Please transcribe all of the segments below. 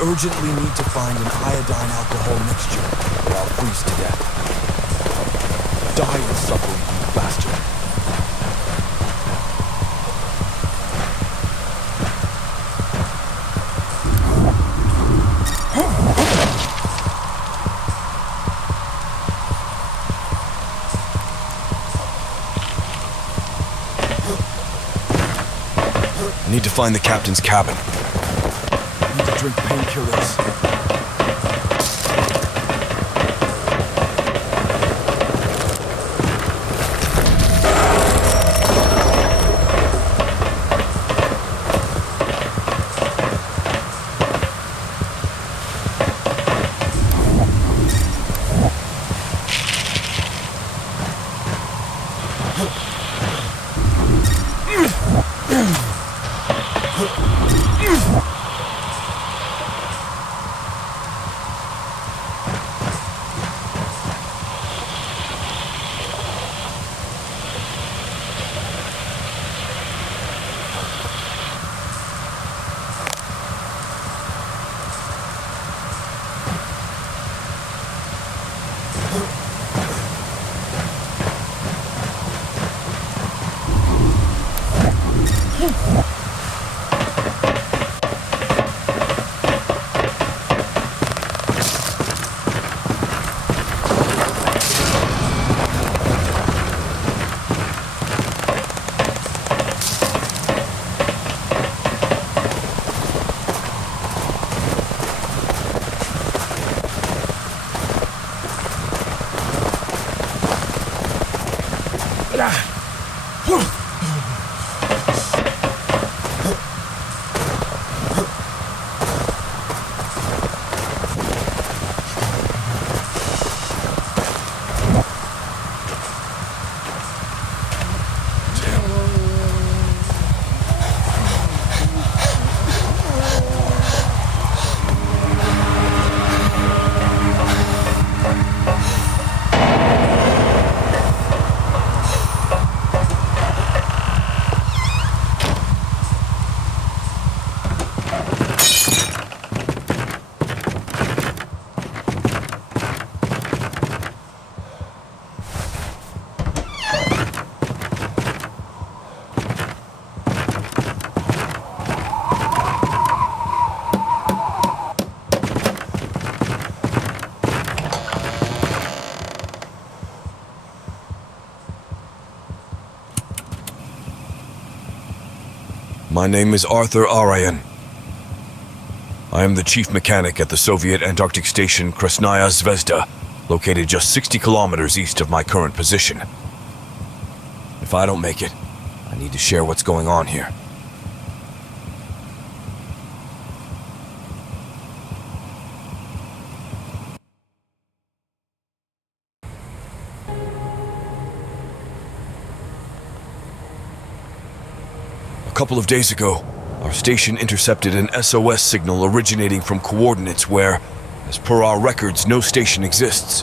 urgently need to find an iodine alcohol mixture, or I'll freeze to death. Die in suffering, you bastard. I need to find the captain's cabin. I need to drink painkillers. My name is Arthur Arayan. I am the chief mechanic at the Soviet Antarctic Station Krasnaya Zvezda, located just 60 kilometers east of my current position. If I don't make it, I need to share what's going on here. A couple of days ago, our station intercepted an SOS signal originating from coordinates where, as per our records, no station exists.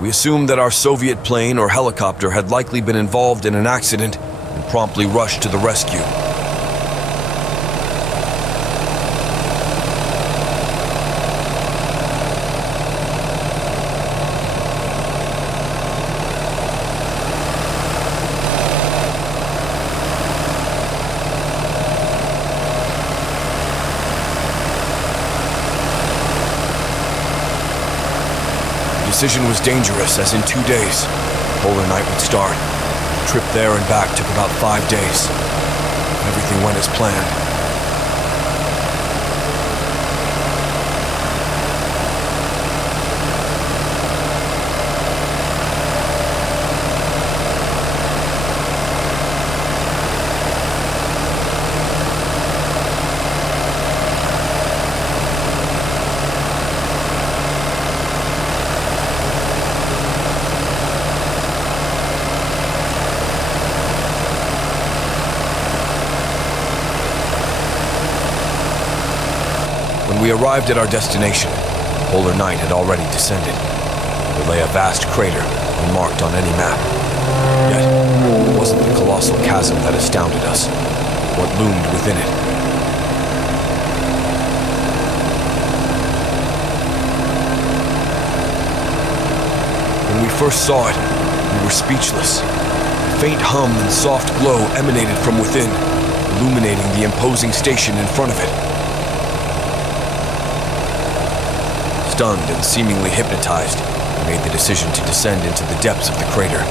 We assumed that our Soviet plane or helicopter had likely been involved in an accident and promptly rushed to the rescue. The decision was dangerous, as in 2 days, the polar night would start. The trip there and back took about 5 days. Everything went as planned. When we arrived at our destination, the polar night had already descended. There lay a vast crater, unmarked on any map. Yet, it wasn't the colossal chasm that astounded us. what loomed within it. When we first saw it, we were speechless. A faint hum and soft glow emanated from within, illuminating the imposing station in front of it. Stunned and seemingly hypnotized, I made the decision to descend into the depths of the crater.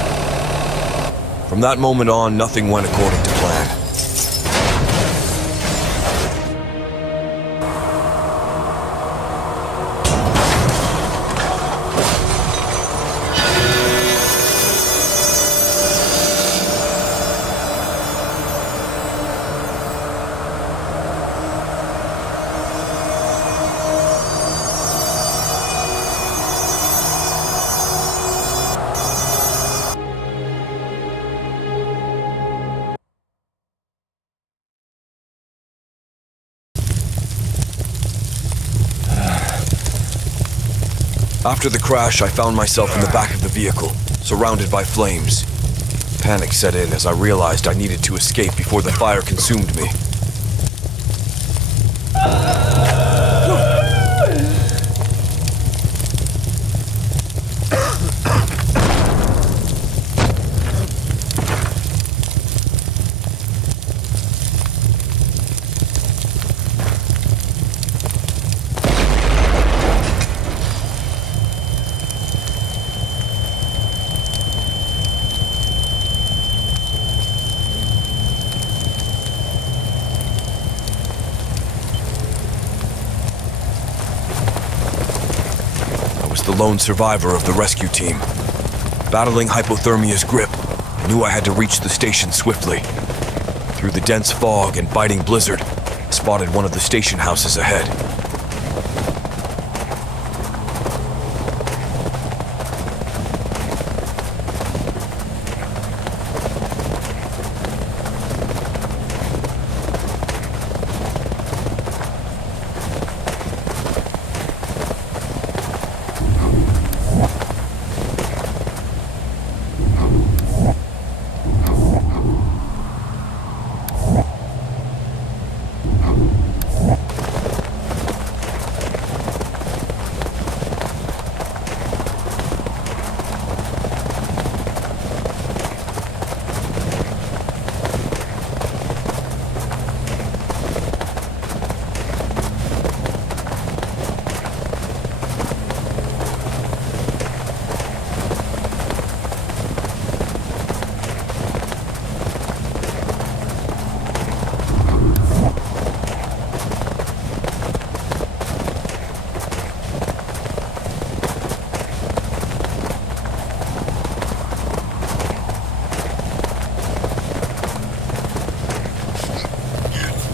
From that moment on, nothing went according to plan. After the crash, I found myself in the back of the vehicle, surrounded by flames. Panic set in as I realized I needed to escape before the fire consumed me. The lone survivor of the rescue team. Battling hypothermia's grip, I knew I had to reach the station swiftly. Through the dense fog and biting blizzard, I spotted one of the station houses ahead.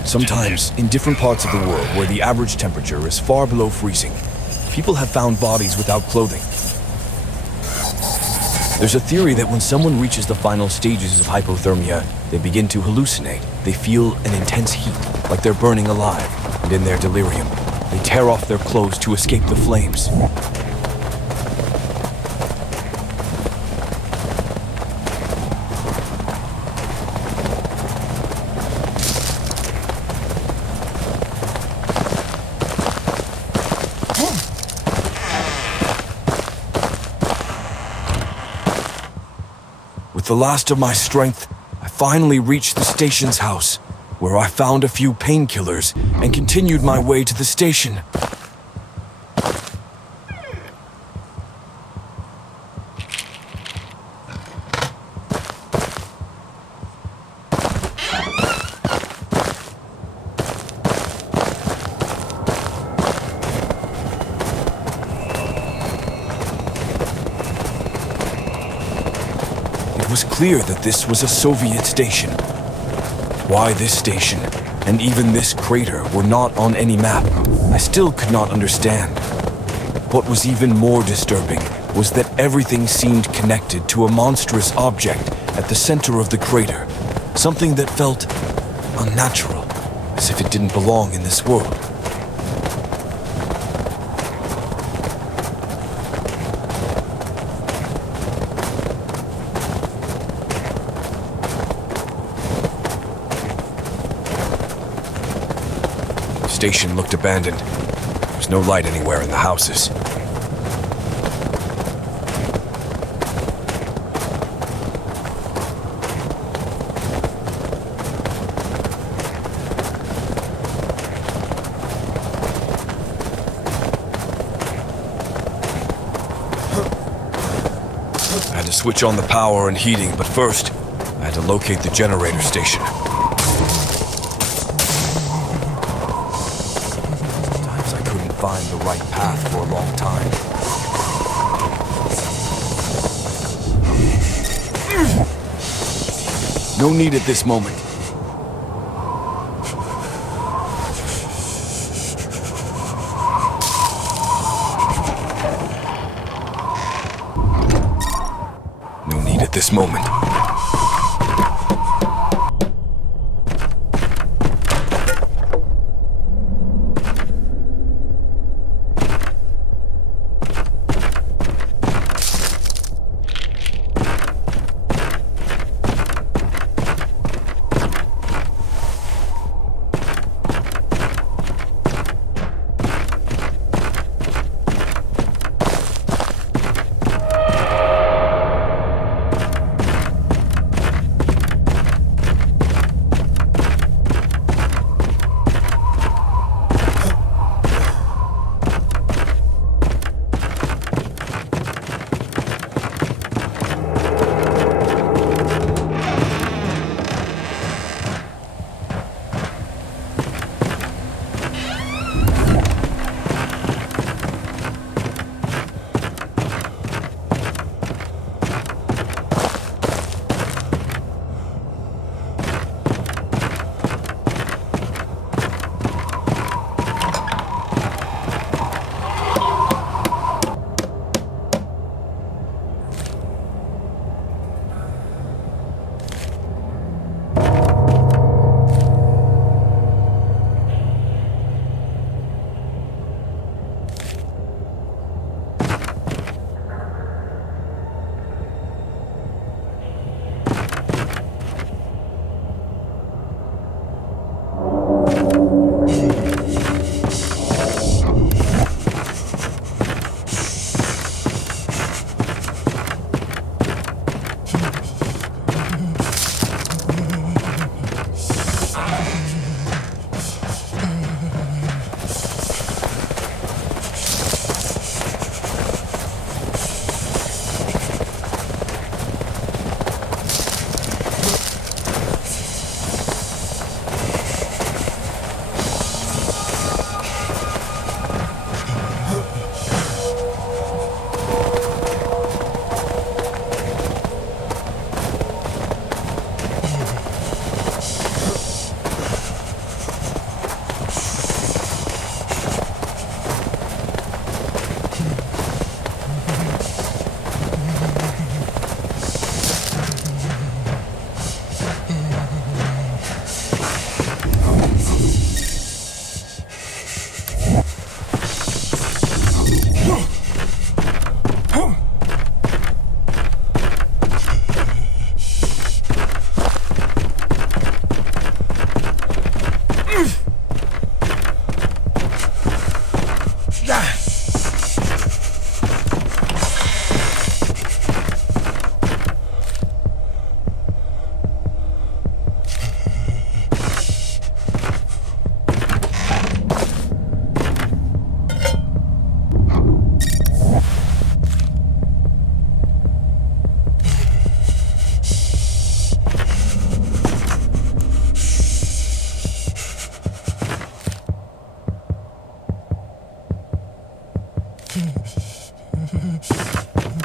Sometimes, in different parts of the world where the average temperature is far below freezing, people have found bodies without clothing. There's a theory that when someone reaches the final stages of hypothermia, they begin to hallucinate. They feel an intense heat, like they're burning alive, and in their delirium, they tear off their clothes to escape the flames. With the last of my strength, I finally reached the station's house, where I found a few painkillers and continued my way to the station. It was clear that this was a Soviet station. Why this station, and even this crater, were not on any map, I still could not understand. What was even more disturbing was that everything seemed connected to a monstrous object at the center of the crater, something that felt unnatural, as if it didn't belong in this world. station looked abandoned. There was no light anywhere in the houses. I had to switch on the power and heating, but first, I had to locate the generator station. Sometimes I couldn't find the right path for a long time. No need at this moment. No need at this moment.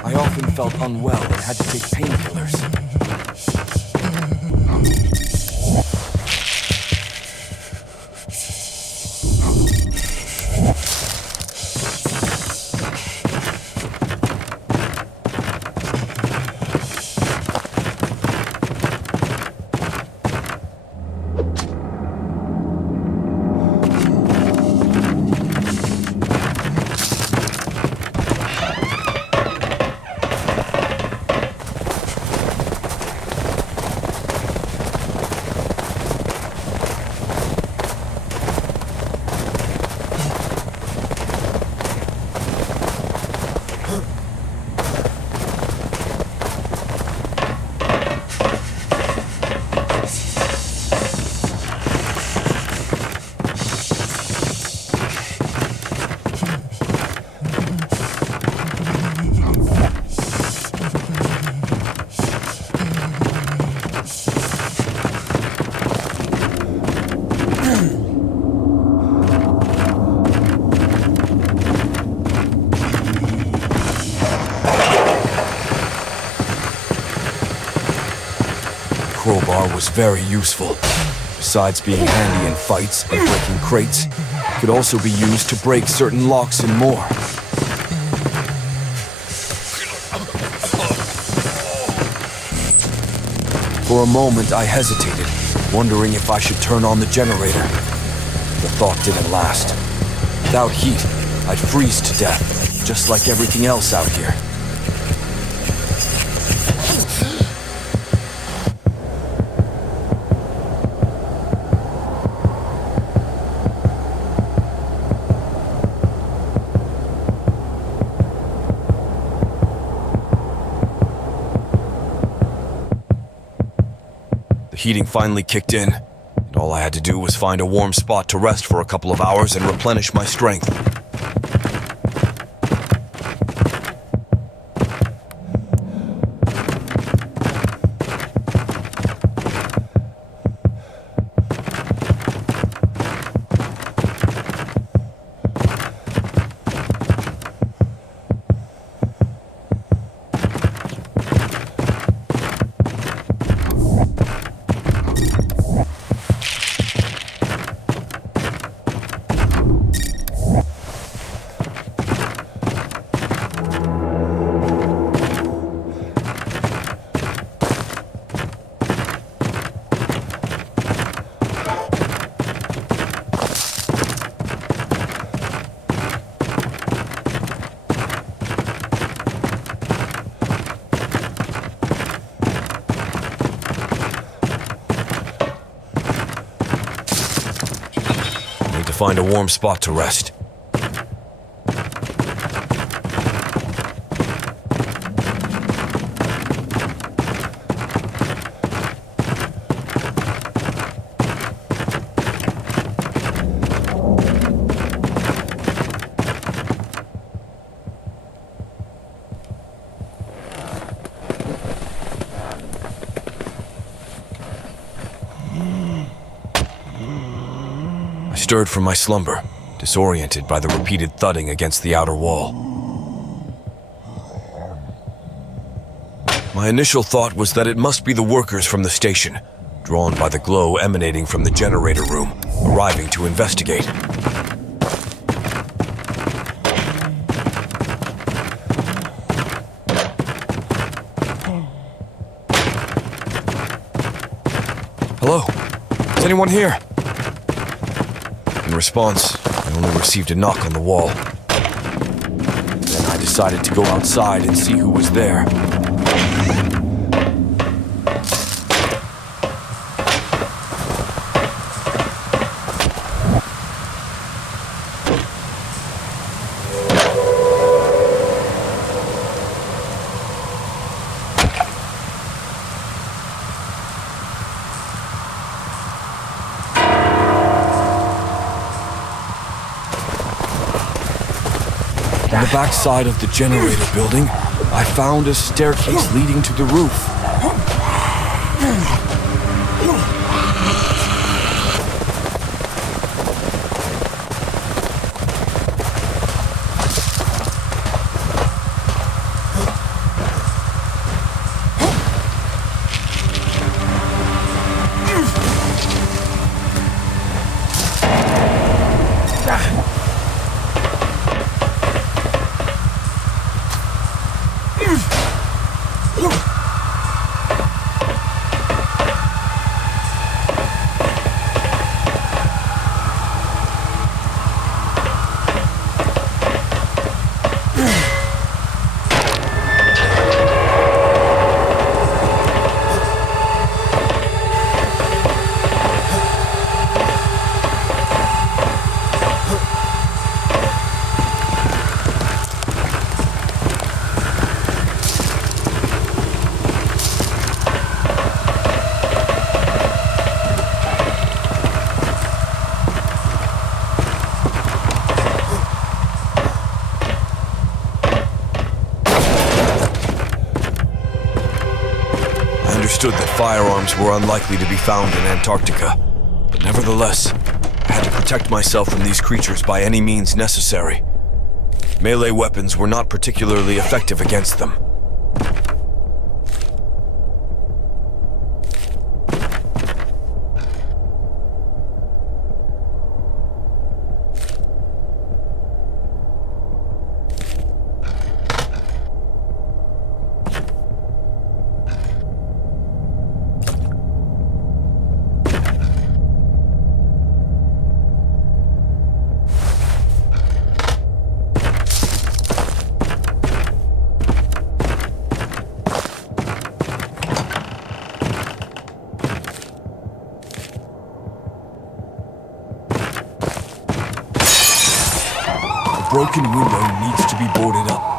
I often felt unwell and had to take painkillers. was very useful. Besides being handy in fights and breaking crates, it could also be used to break certain locks and more. For a moment, I hesitated, wondering if I should turn on the generator. The thought didn't last. Without heat, I'd freeze to death, just like everything else out here. The heating finally kicked in, and all I had to do was find a warm spot to rest for a couple of hours and replenish my strength. Find a warm spot to rest. I stirred from my slumber, disoriented by the repeated thudding against the outer wall. My initial thought was that it must be the workers from the station, drawn by the glow emanating from the generator room, arriving to investigate. Hello? Is anyone here? In response, I only received a knock on the wall. Then I decided to go outside and see who was there. On the back side of the generator building, I found a staircase leading to the roof. I understood that firearms were unlikely to be found in Antarctica, but nevertheless, I had to protect myself from these creatures by any means necessary. Melee weapons were not particularly effective against them. broken window needs to be boarded up.